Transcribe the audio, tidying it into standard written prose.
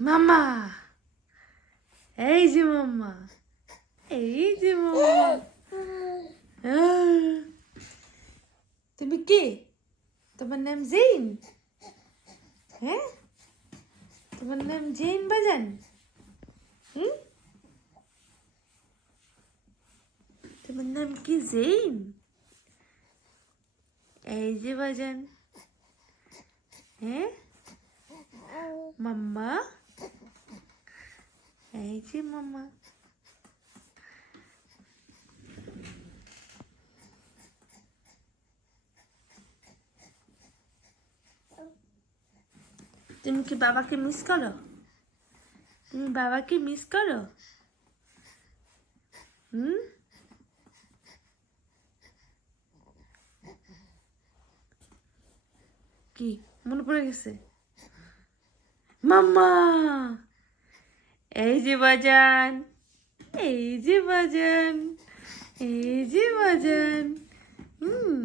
মাম্মা, এই যে মাম্মা, এই যে মাম্মা। আহ, তুমি কে? তোমার নাম জেইন? হ্যাঁ, তোমার নাম জেইন বাজান? হুম, তোমার নাম কি জেইন? এই যে বাজান। হ্যাঁ মাম্মা, এই যে মাম্মা। তুমি কি বাবাকে মিস করো? তুমি বাবাকে মিস করো? হুম, কি মনে পড়ে গেছে? মাম্মা, এই যে বাজান, এই যে বাজান, এই যে বাজান। হুম।